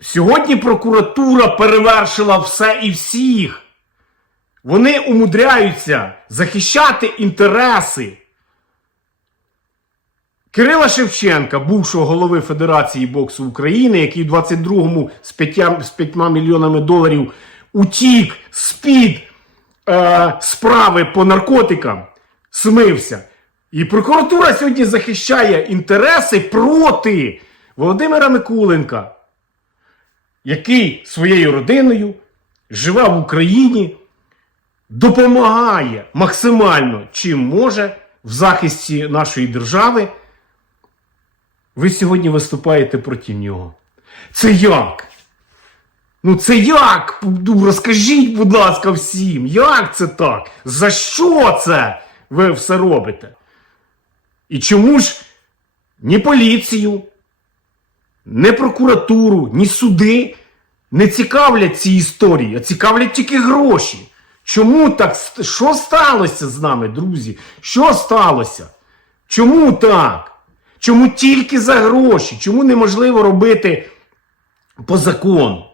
Сьогодні прокуратура перевершила все і всіх. Вони умудряються захищати інтереси Кирила Шевченка, бувшого голови Федерації боксу України, який в 22-му з 5, з 5 мільйонами доларів утік з-під е, справи по наркотикам, смився. І прокуратура сьогодні захищає інтереси проти Володимира Микуленка, який своєю родиною живе в Україні, допомагає максимально чим може в захисті нашої держави. Ви сьогодні виступаєте проти нього. Це як? Ну це як? Ну, розкажіть, будь ласка, всім, як це так? За що це ви все робите? І чому ж ні поліцію, ні прокуратуру, ні суди не цікавлять ці історії, а цікавлять тільки гроші? Чому так? Що сталося з нами, друзі? Що сталося? Чому так? Чому тільки за гроші? Чому неможливо робити по закону?